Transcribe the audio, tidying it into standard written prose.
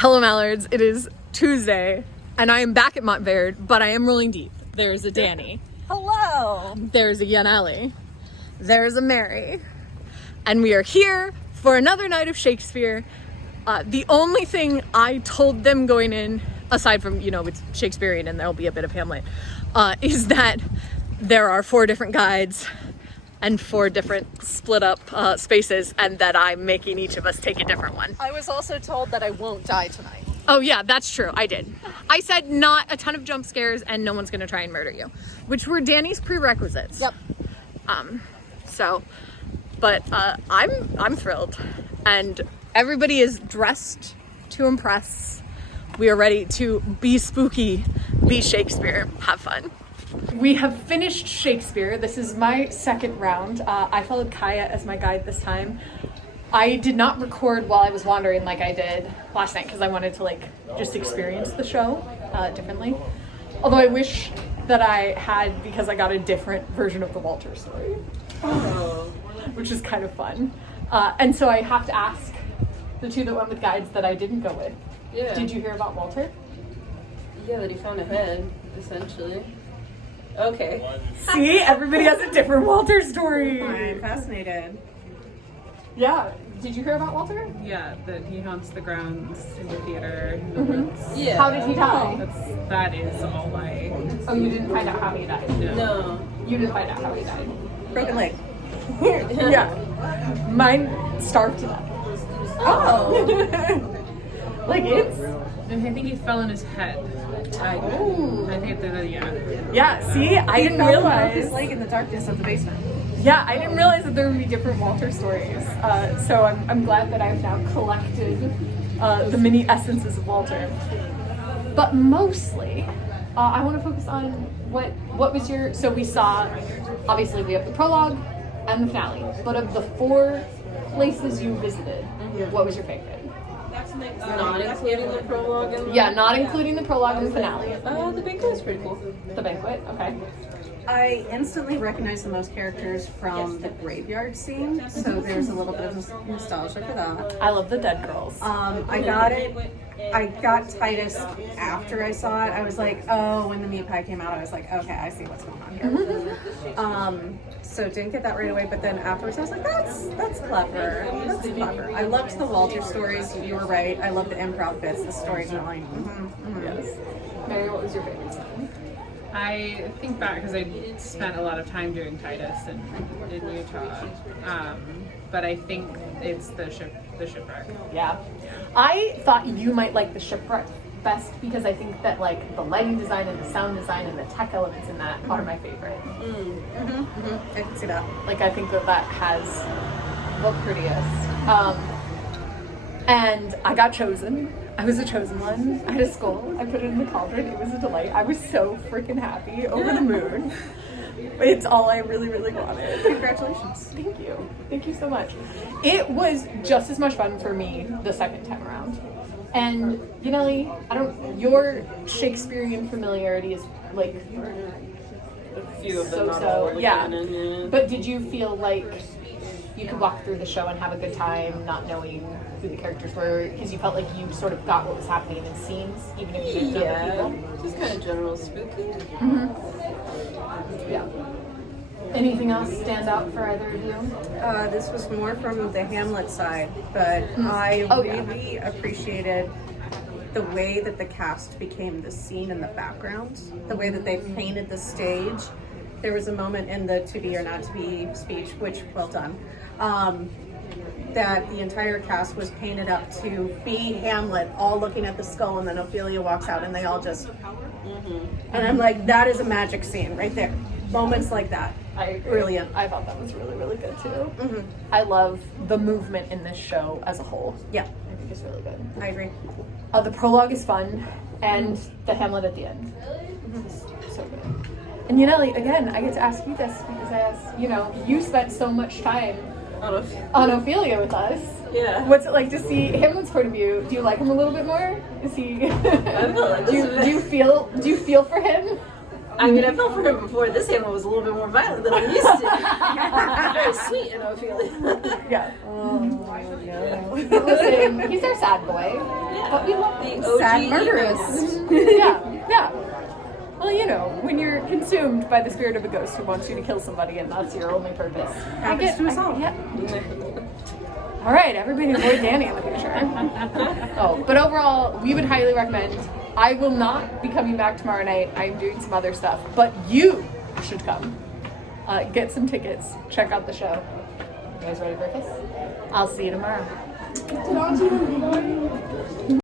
Hello, Mallards. It is Tuesday, and I am back at Montverde, but I am rolling deep. There's a Danny. Hello. There's a Yaneli. There's a Mary. And we are here for another night of ShakesFEAR. The only thing I told them going in, aside from, it's Shakespearean and there'll be a bit of Hamlet, is that there are 4 different guides and 4 different split up spaces, and that I'm making each of us take a different one. I was also told that I won't die tonight. Oh yeah, that's true. I did. I said not a ton of jump scares and no one's gonna try and murder you, which were Danny's prerequisites. Yep. But I'm thrilled, and everybody is dressed to impress. We are ready to be spooky, be Shakespeare, have fun. We have finished ShakesFEAR. This is my second round. I followed Kaya as my guide this time. I did not record while I was wandering like I did last night because I wanted to just experience the show differently. Although I wish that I had, because I got a different version of the Walter story, which is kind of fun. And so I have to ask the 2 that went with guides that I didn't go with. Yeah. Did you hear about Walter? Yeah, that he found a head, essentially. Okay. See, everybody has a different Walter story. I'm fascinated. Yeah. Did you hear about Walter? Yeah, that he haunts the grounds in the theater. Yeah. How did he die? That is all I... Oh, you didn't find out how he died? No. You didn't find out how he died? Broken leg. Yeah. Mine starved to death. Oh. It's... And I think he fell on his head. I think that, yeah. Yeah, see? I didn't Broke realize... his leg in the darkness of the basement. Yeah, I didn't realize that there would be different Walter stories. So I'm glad that I've now collected the many essences of Walter. But mostly, I want to focus on what was your... So we saw, obviously we have the prologue and the finale, but of the 4 places you visited, what was your favorite? Not including the prologue and... Yeah, not including the prologue and the finale. The banquet was pretty cool. The banquet, okay. I instantly recognized the most characters from the graveyard scene, so there's a little bit of nostalgia for that. I love the dead girls. I got Titus after I saw it. I was like, oh, when the meat pie came out, I was like, okay, I see what's going on here. So didn't get that right away, but then afterwards I was like, that's clever. That's clever. I loved the Walter stories. You were right. I love the improv bits, the storytelling. Yes. Mary, what was your favorite scene? I think back because I spent a lot of time doing Titus in Utah, but I think it's the shipwreck. Yeah. I thought you might like the shipwreck best because I think that the lighting design and the sound design and the tech elements in that are my favorite. I can see that. I think that has the prettiest. And I got chosen. I was a chosen one. I had a skull. I put it in the cauldron. It was a delight. I was so freaking happy, over the moon. It's all I really, really wanted. Congratulations. Thank you. Thank you so much. It was just as much fun for me the second time around. And, your Shakespearean familiarity is A few of them, not all are canon, yeah. But did you feel like you could walk through the show and have a good time not knowing who the characters were, because you felt like you sort of got what was happening in scenes, even if you didn't know the people? Just kind of general spooky. Yeah. Anything else stand out for either of you? This was more from the Hamlet side, but I really appreciated the way that the cast became the scene in the background, the way that they painted the stage. There was a moment in the to be or not to be speech, which, well done, that the entire cast was painted up to be Hamlet, all looking at the skull, and then Ophelia walks out and they all just... And I'm like, that is a magic scene right there. Moments like that. I agree. Brilliant. I thought that was really, really good too. I love the movement in this show as a whole. Yeah, I think it's really good. I agree. The prologue is fun, and the Hamlet at the end. So good. And Yaneli, again, I get to ask you this because I asked, you spent so much time on Ophelia with us. Yeah. What's it like to see Hamlet's point of view? Do you like him a little bit more? Is he? I feel like do you feel for him? I mean, I felt for him before. This animal was a little bit more violent than I'm used to. Very sweet, and I feel it. Yeah. Oh, no. Listen, he's our sad boy. But we love The him. OG Sad murderous. Yeah. Well, you know, when you're consumed by the spirit of a ghost who wants you to kill somebody and that's your only purpose. Happens to us all. Yeah. All right, everybody avoid Danny in the future. Oh, but overall, we would highly recommend. I will not be coming back tomorrow night. I'm doing some other stuff, but you should come. Get some tickets. Check out the show. You guys ready for a kiss? I'll see you tomorrow.